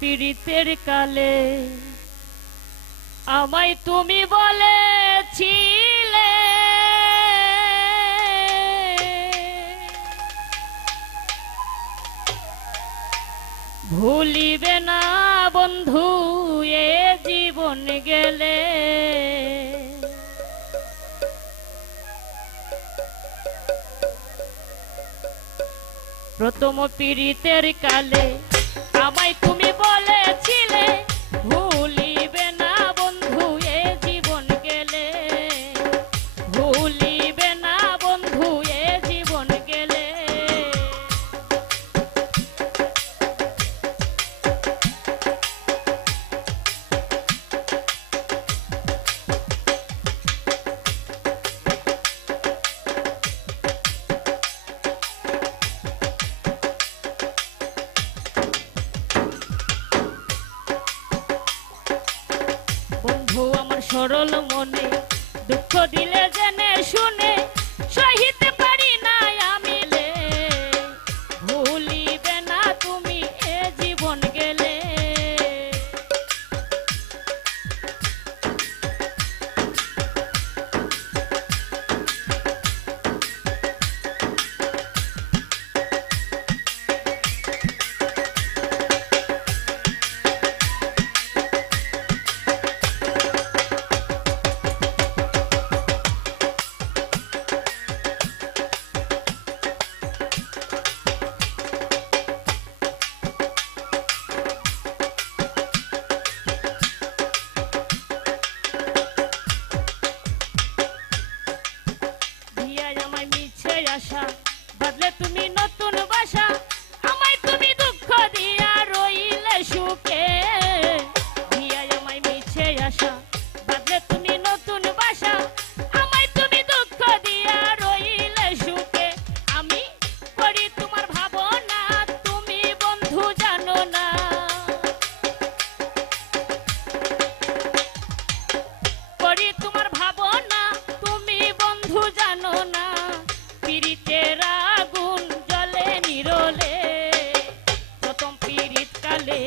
পীড়িতের কালে আমায় তুমি বলেছিলে ভুলিবে না বন্ধু এ জীবন গেলে। প্রথম পীড়িতের কালে আমায় তুমি বলেছিলে ভুলিবে না বন্ধু এ জীবন গেলে, ভুলিবে না বন্ধু এ জীবন গেলে। বন্ধু আমার সরল মনে দুঃখ দিলে জেনে শুনে সহিতে পারি না আমি লে, ভুলিবে না তুমি এ জীবন গেলে। আশা বদলে তুমি নতুন বাসা আমায় তুমি দুঃখ দিয়া রইলে সুখে, দিয়া আমায় মিছে আশা বদলে তুমি নতুন বাসা আমায় তুমি দুঃখ দিয়া রইলে সুখে। আমি করি তোমার ভাবনা তুমি বন্ধু জানো না, করি তোমার ভাবনা তুমি বন্ধু জানো না। পীড়িতের আগুন জ্বলে নিরলে প্রথম পীড়িত কালে